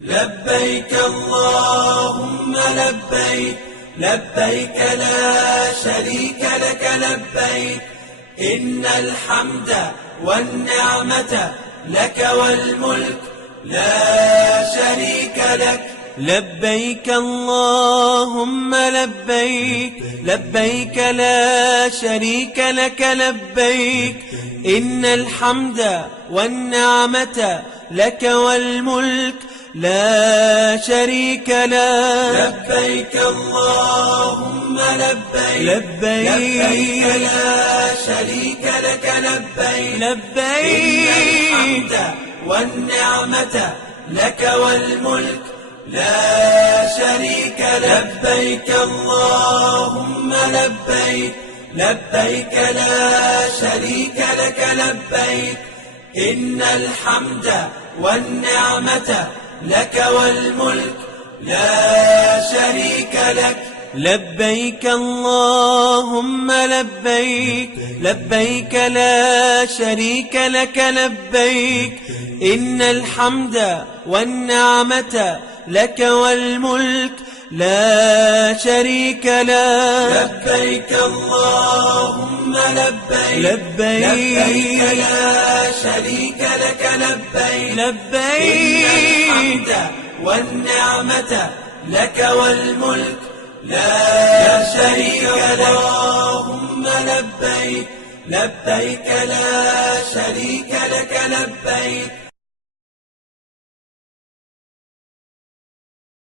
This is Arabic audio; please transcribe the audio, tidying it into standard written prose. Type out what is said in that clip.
لبيك اللهم لبيك لبيك لا شريك لك لبيك إن الحمد والنعمة لك والملك لا شريك لك. لبيك اللهم لبيك لبيك لا شريك لك لبيك إن الحمد والنعمة لك والملك لا شريك لك. لبيك اللهم لبيك لبيك لا شريك لك لبيك لبيك إن الحمد والنعمة لك والملك لا شريك لك. لبيك اللهم لبيك لبيك لا شريك لك لبيك إن الحمد والنعمة لك والملك لا شريك لك. لبيك اللهم لبيك لبيك لا شريك لك لبيك إن الحمد والنعمة لك والملك لا شريك لك. لبيك اللهم لبيك لبيك لا شريك لك لبيك لبيك إن الحمد والنعمة لك والملك لا شريك لك. اللهم لبيك لبيك لا شريك لك لبيك